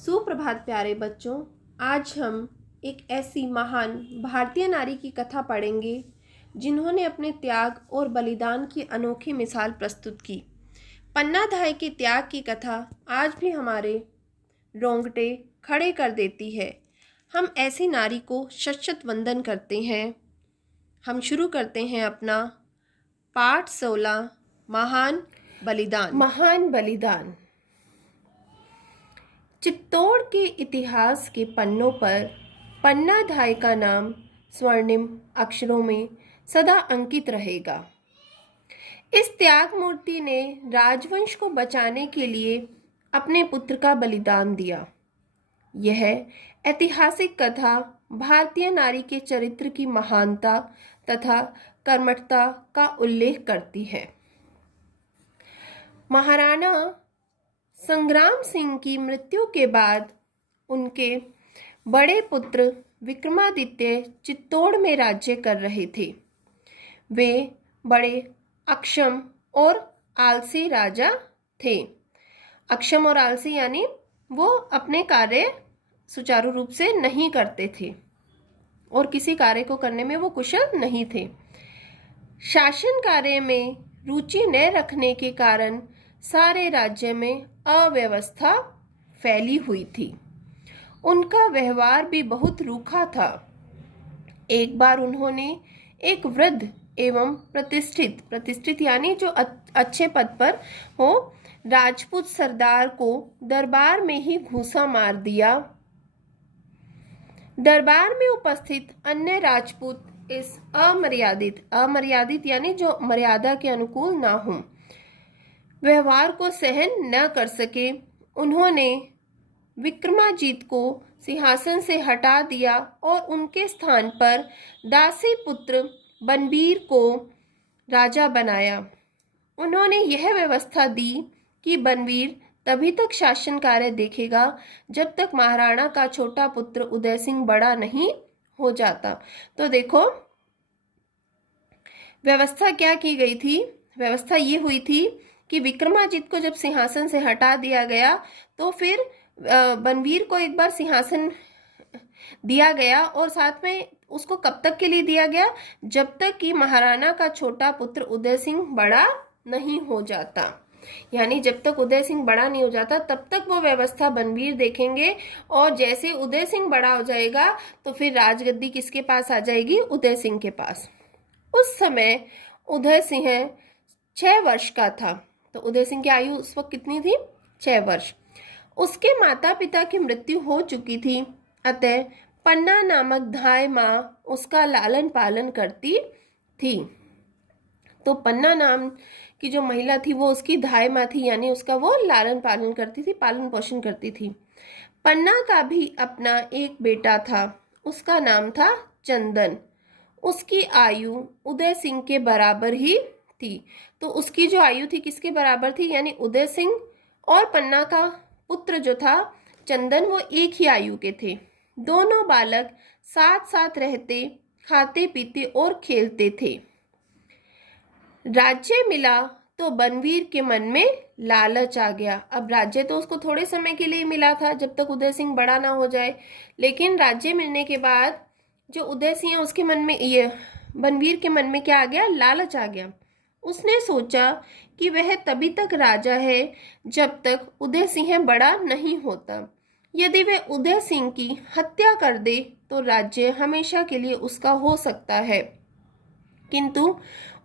सुप्रभात प्यारे बच्चों। आज हम एक ऐसी महान भारतीय नारी की कथा पढ़ेंगे जिन्होंने अपने त्याग और बलिदान की अनोखी मिसाल प्रस्तुत की। पन्ना धाय के त्याग की कथा आज भी हमारे रोंगटे खड़े कर देती है। हम ऐसी नारी को शत शत वंदन करते हैं। हम शुरू करते हैं अपना पाठ 16 महान बलिदान। चित्तौड़ के इतिहास के पन्नों पर पन्ना धाय का नाम स्वर्णिम अक्षरों में सदा अंकित रहेगा। इस त्याग मूर्ति ने राजवंश को बचाने के लिए अपने पुत्र का बलिदान दिया। यह ऐतिहासिक कथा भारतीय नारी के चरित्र की महानता तथा कर्मठता का उल्लेख करती है। महाराणा संग्राम सिंह की मृत्यु के बाद उनके बड़े पुत्र विक्रमादित्य चित्तौड़ में राज्य कर रहे थे। वे बड़े अक्षम और आलसी राजा थे। अक्षम और आलसी यानी वो अपने कार्य सुचारू रूप से नहीं करते थे और किसी कार्य को करने में वो कुशल नहीं थे। शासन कार्य में रुचि न रखने के कारण सारे राज्य में अव्यवस्था फैली हुई थी। उनका व्यवहार भी बहुत रूखा था। एक बार उन्होंने एक वृद्ध एवं प्रतिष्ठित यानी जो अच्छे पद पर हो राजपूत सरदार को दरबार में ही घूंसा मार दिया। दरबार में उपस्थित अन्य राजपूत इस अमर्यादित यानी जो मर्यादा के अनुकूल ना हो व्यवहार को सहन न कर सके। उन्होंने विक्रमाजीत को सिंहासन से हटा दिया और उनके स्थान पर दासी पुत्र बनवीर को राजा बनाया। उन्होंने यह व्यवस्था दी कि बनवीर तभी तक शासन कार्य देखेगा जब तक महाराणा का छोटा पुत्र उदय सिंह बड़ा नहीं हो जाता। तो देखो व्यवस्था क्या की गई थी। व्यवस्था ये हुई थी कि विक्रमाजीत को जब सिंहासन से हटा दिया गया तो फिर बनवीर को एक बार सिंहासन दिया गया और साथ में उसको कब तक के लिए दिया गया, जब तक कि महाराणा का छोटा पुत्र उदय सिंह बड़ा नहीं हो जाता। यानी जब तक उदय सिंह बड़ा नहीं हो जाता तब तक वो व्यवस्था बनवीर देखेंगे और जैसे उदय सिंह बड़ा हो जाएगा तो फिर राजगद्दी किसके पास आ जाएगी, उदय सिंह के पास। उस समय उदय सिंह 6 वर्ष का था। तो उदय सिंह की आयु उस वक्त कितनी थी, 6 वर्ष। उसके माता पिता की मृत्यु हो चुकी थी, अतः पन्ना नामक धाय माँ उसका लालन पालन करती थी। तो पन्ना नाम की जो महिला थी वो उसकी धाय माँ थी, यानी उसका वो लालन पालन करती थी, पालन पोषण करती थी। पन्ना का भी अपना एक बेटा था, उसका नाम था चंदन। उसकी आयु उदय सिंह के बराबर ही थी। तो उसकी जो आयु थी किसके बराबर थी, यानी उदय सिंह और पन्ना का पुत्र जो था चंदन वो एक ही आयु के थे। दोनों बालक साथ साथ रहते, खाते पीते और खेलते थे। राज्य मिला तो बनवीर के मन में लालच आ गया। अब राज्य तो उसको थोड़े समय के लिए मिला था जब तक उदय सिंह बड़ा ना हो जाए, लेकिन राज्य मिलने के बाद जो उदय सिंह है उसके मन में ये बनवीर के मन में क्या आ गया, लालच आ गया। उसने सोचा कि वह तभी तक राजा है जब तक उदय सिंह बड़ा नहीं होता। यदि वह उदय सिंह की हत्या कर दे तो राज्य हमेशा के लिए उसका हो सकता है, किंतु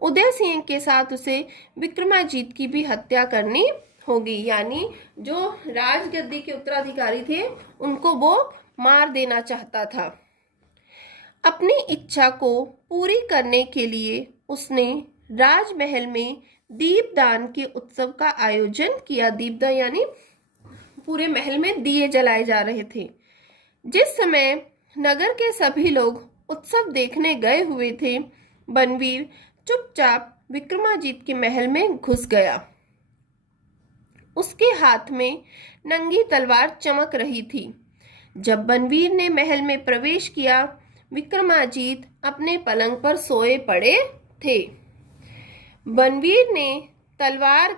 उदय सिंह के साथ उसे विक्रमाजीत की भी हत्या करनी होगी। यानी जो राजगद्दी के उत्तराधिकारी थे उनको वो मार देना चाहता था। अपनी इच्छा को पूरी करने के लिए उसने राजमहल में दीपदान के उत्सव का आयोजन किया। दीपदान यानी पूरे महल में दिए जलाए जा रहे थे। जिस समय नगर के सभी लोग उत्सव देखने गए हुए थे, बनवीर चुपचाप विक्रमाजीत के महल में घुस गया। उसके हाथ में नंगी तलवार चमक रही थी। जब बनवीर ने महल में प्रवेश किया, विक्रमाजीत अपने पलंग पर सोए पड़े थे। बनवीर ने तलवार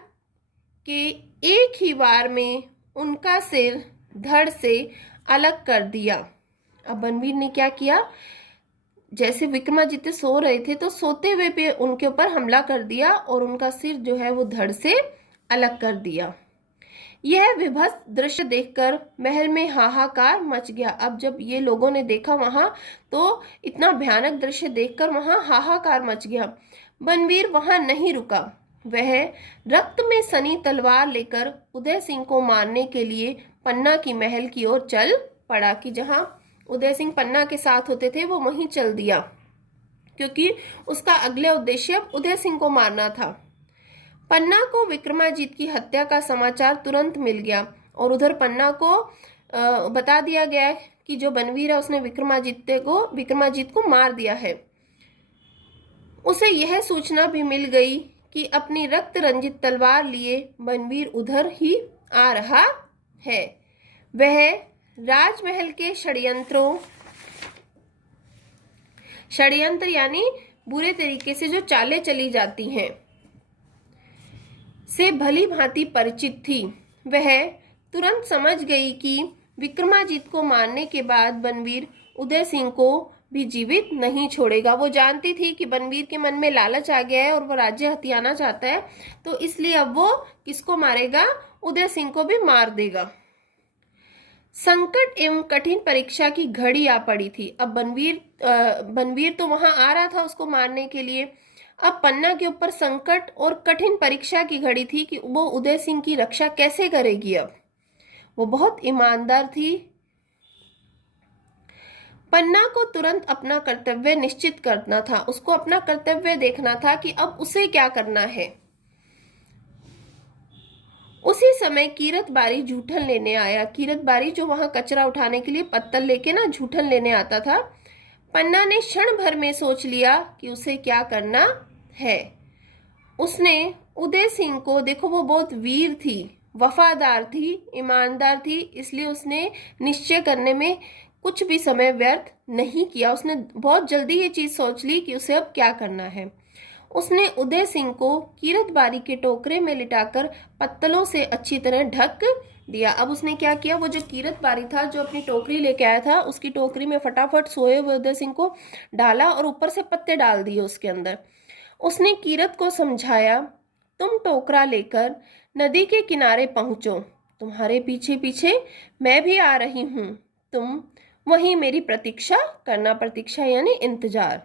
के एक ही वार में उनका सिर धड़ से अलग कर दिया। अब बनवीर ने क्या किया, जैसे विक्रमादित्य सो रहे थे तो सोते हुए पे उनके ऊपर हमला कर दिया और उनका सिर जो है वो धड़ से अलग कर दिया। यह विभत्स दृश्य देखकर महल में हाहाकार मच गया। अब जब ये लोगों ने देखा वहां, तो इतना भयानक दृश्य देखकर वहां हाहाकार मच गया। बनवीर वहां नहीं रुका, वह रक्त में सनी तलवार लेकर उदय सिंह को मारने के लिए पन्ना की महल की ओर चल पड़ा। कि जहां उदय सिंह पन्ना के साथ होते थे वो वहीं चल दिया, क्योंकि उसका अगले उद्देश्य अब उदय सिंह को मारना था। पन्ना को विक्रमाजीत की हत्या का समाचार तुरंत मिल गया और उधर पन्ना को बता दिया गया कि जो बनवीर है उसने विक्रमाजीत को मार दिया है। उसे यह सूचना भी मिल गई कि अपनी रक्त रंजित तलवार लिए बनवीर उधर ही आ रहा है। वह राजमहल के षड्यंत्र यानी बुरे तरीके से जो चालें चली जाती हैं से भली भांति परिचित थी। वह तुरंत समझ गई कि विक्रमाजीत को मारने के बाद बनवीर उदय सिंह को भी जीवित नहीं छोड़ेगा। वो जानती थी कि बनवीर के मन में लालच आ गया है और वो राज्य हथियाना चाहता है, तो इसलिए अब वो किसको मारेगा, उदय सिंह को भी मार देगा। संकट एवं कठिन परीक्षा की घड़ी आ पड़ी थी। अब बनवीर तो वहां आ रहा था उसको मारने के लिए। अब पन्ना के ऊपर संकट और कठिन परीक्षा की घड़ी थी कि वो उदय सिंह की रक्षा कैसे करेगी। अब वो बहुत ईमानदार थी। पन्ना को तुरंत अपना कर्तव्य निश्चित करना था, उसको अपना कर्तव्य देखना था कि अब उसे क्या करना है। उसी समय कीरत बारी जूठन लेने आया। कीरत बारी जो वहां कचरा उठाने के लिए पत्तल लेके ना जूठन लेने आता था। पन्ना ने क्षण भर में सोच लिया कि उसे क्या करना है। उसने उदय सिंह को, देखो वो बहुत वीर थी, वफादार थी, ईमानदार थी, इसलिए उसने निश्चय करने में कुछ भी समय व्यर्थ नहीं किया। उसने बहुत जल्दी ये चीज सोच ली कि उसे अब क्या करना है। उसने उदय सिंह को कीरत बारी के टोकरे में लिटाकर पत्तलों से अच्छी तरह ढक दिया। अब उसने क्या किया, वो जो कीरत बारी था जो अपनी टोकरी लेके आया था, उसकी टोकरी में फटाफट सोए हुए उदय सिंह को डाला और ऊपर से पत्ते डाल दिए उसके अंदर। उसने कीरत को समझाया, तुम टोकरा लेकर नदी के किनारे पहुंचो, तुम्हारे पीछे पीछे मैं भी आ रही हूं, तुम वहीं मेरी प्रतीक्षा करना। प्रतीक्षा यानी इंतजार।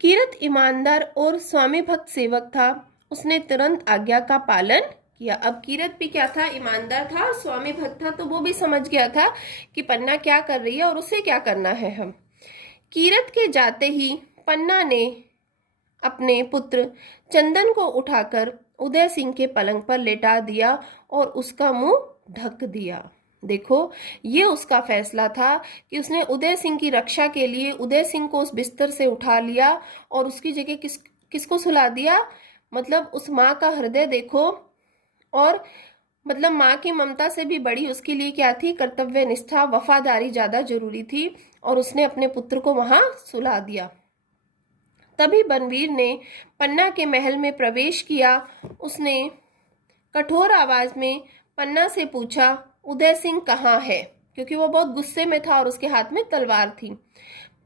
कीरत ईमानदार और स्वामी भक्त सेवक था, उसने तुरंत आज्ञा का पालन किया। अब कीरत भी क्या था, ईमानदार था, स्वामी भक्त था, तो वो भी समझ गया था कि पन्ना क्या कर रही है और उसे क्या करना है। हम कीरत के जाते ही पन्ना ने अपने पुत्र चंदन को उठाकर उदय सिंह के पलंग पर लेटा दिया और उसका मुंह ढक दिया। देखो ये उसका फैसला था कि उसने उदय सिंह की रक्षा के लिए उदय सिंह को उस बिस्तर से उठा लिया और उसकी जगह किसको सुला दिया। मतलब उस माँ का हृदय देखो, और मतलब माँ की ममता से भी बड़ी उसके लिए क्या थी, कर्तव्य निष्ठा, वफादारी ज्यादा जरूरी थी, और उसने अपने पुत्र को वहां सुला दिया। तभी बनवीर ने पन्ना के महल में प्रवेश किया। उसने कठोर आवाज में पन्ना से पूछा, उदय सिंह कहाँ है, क्योंकि वो बहुत गुस्से में था और उसके हाथ में तलवार थी।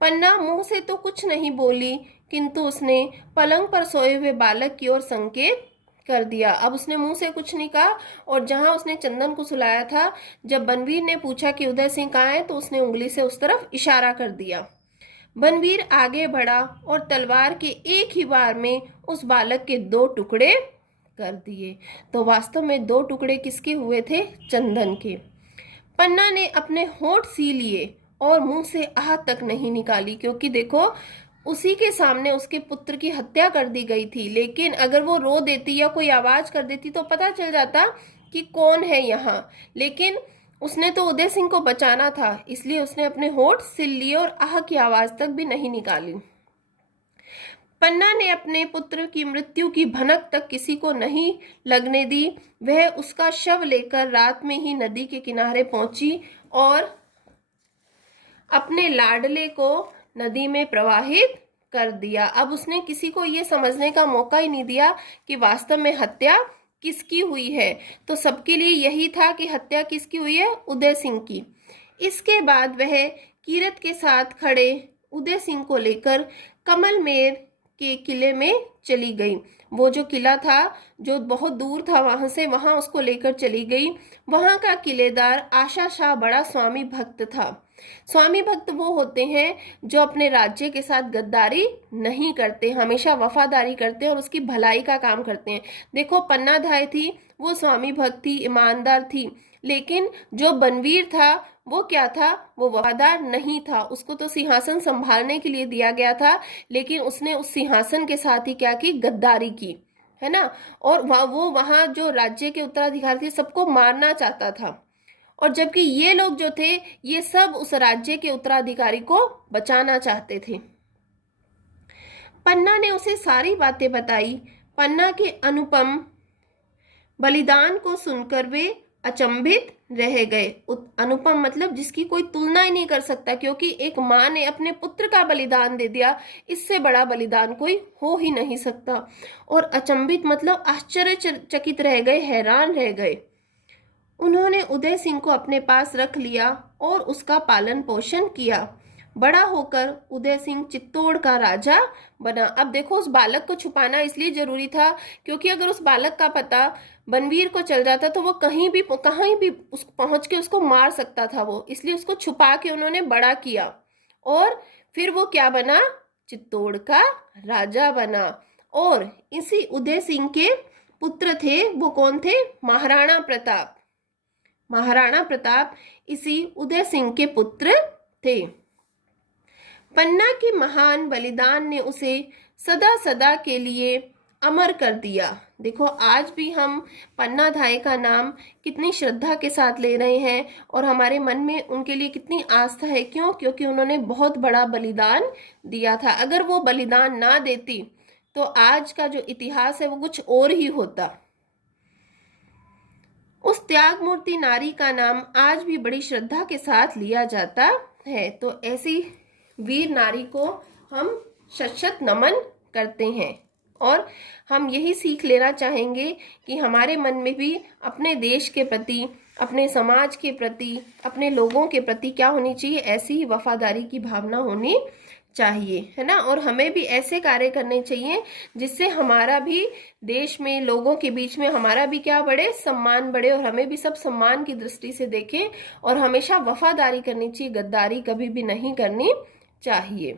पन्ना मुंह से तो कुछ नहीं बोली, किंतु उसने पलंग पर सोए हुए बालक की ओर संकेत कर दिया। अब उसने मुंह से कुछ नहीं कहा, और जहां उसने चंदन को सुलाया था, जब बनवीर ने पूछा कि उदय सिंह कहाँ है, तो उसने उंगली से उस तरफ इशारा कर दिया। बनवीर आगे बढ़ा और तलवार के एक ही वार में उस बालक के 2 टुकड़े कर दिए। तो वास्तव में 2 टुकड़े किसके हुए थे, चंदन के। पन्ना ने अपने होंठ सी लिए और मुंह से आह तक नहीं निकाली, क्योंकि देखो उसी के सामने उसके पुत्र की हत्या कर दी गई थी। लेकिन अगर वो रो देती या कोई आवाज कर देती तो पता चल जाता कि कौन है यहाँ। लेकिन उसने तो उदय सिंह को बचाना था, इसलिए उसने अपने होंठ सिल लिए और आह की आवाज तक भी नहीं निकाली। पन्ना ने अपने पुत्र की मृत्यु की भनक तक किसी को नहीं लगने दी। वह उसका शव लेकर रात में ही नदी के किनारे पहुंची और अपने लाडले को नदी में प्रवाहित कर दिया। अब उसने किसी को ये समझने का मौका ही नहीं दिया कि वास्तव में हत्या किसकी हुई है, तो सबके लिए यही था कि हत्या किसकी हुई है, उदय सिंह की। इसके बाद वह कीरत के साथ खड़े उदय सिंह को लेकर कमलमेर के किले में चली गई। वो जो किला था जो बहुत दूर था वहां से, वहां उसको लेकर चली गई। वहां का किलेदार आशा शाह बड़ा स्वामी भक्त था। स्वामी भक्त वो होते हैं जो अपने राज्य के साथ गद्दारी नहीं करते, हमेशा वफादारी करते हैं और उसकी भलाई का काम करते हैं। देखो पन्ना धाय थी, वो स्वामी भक्त थी, ईमानदार थी, लेकिन जो बनवीर था वो क्या था, वो वफादार नहीं था। उसको तो सिंहासन संभालने के लिए दिया गया था, लेकिन उसने उस सिंहासन के साथ ही क्या की, गद्दारी की, है ना। और वो वहां जो राज्य के उत्तराधिकारी थे सबको मारना चाहता था, और जबकि ये लोग जो थे ये सब उस राज्य के उत्तराधिकारी को बचाना चाहते थे। पन्ना ने उसे सारी बातें बताई। पन्ना के अनुपम बलिदान को सुनकर वे अचंभित रह गए। अनुपम मतलब जिसकी कोई तुलना ही नहीं कर सकता, क्योंकि एक माँ ने अपने पुत्र का बलिदान दे दिया, इससे बड़ा बलिदान कोई हो ही नहीं सकता। और अचंभित मतलब आश्चर्यचकित रह गए, हैरान रह गए। उन्होंने उदय सिंह को अपने पास रख लिया और उसका पालन पोषण किया। बड़ा होकर उदय सिंह चित्तौड़ का राजा बना। अब देखो उस बालक को छुपाना इसलिए जरूरी था क्योंकि अगर उस बालक का पता बनवीर को चल जाता तो वो कहीं भी उस पहुंच के उसको मार सकता था वो, इसलिए उसको छुपा के उन्होंने बड़ा किया और फिर वो क्या बना, चित्तौड़ का राजा बना। और इसी उदय सिंह के पुत्र थे, वो कौन थे, महाराणा प्रताप। महाराणा प्रताप इसी उदय सिंह के पुत्र थे। पन्ना के महान बलिदान ने उसे सदा सदा के लिए अमर कर दिया। देखो आज भी हम पन्ना धाय का नाम कितनी श्रद्धा के साथ ले रहे हैं और हमारे मन में उनके लिए कितनी आस्था है। क्यों? क्योंकि उन्होंने बहुत बड़ा बलिदान दिया था। अगर वो बलिदान ना देती तो आज का जो इतिहास है वो कुछ और ही होता। उस त्याग मूर्ति नारी का नाम आज भी बड़ी श्रद्धा के साथ लिया जाता है। तो ऐसी वीर नारी को हम शत शत नमन करते हैं और हम यही सीख लेना चाहेंगे कि हमारे मन में भी अपने देश के प्रति, अपने समाज के प्रति, अपने लोगों के प्रति क्या होनी चाहिए, ऐसी ही वफादारी की भावना होनी चाहिए, है ना। और हमें भी ऐसे कार्य करने चाहिए जिससे हमारा भी देश में लोगों के बीच में हमारा भी क्या बढ़े, सम्मान बढ़े, और हमें भी सब सम्मान की दृष्टि से देखें। और हमेशा वफादारी करनी चाहिए, गद्दारी कभी भी नहीं करनी चाहिए।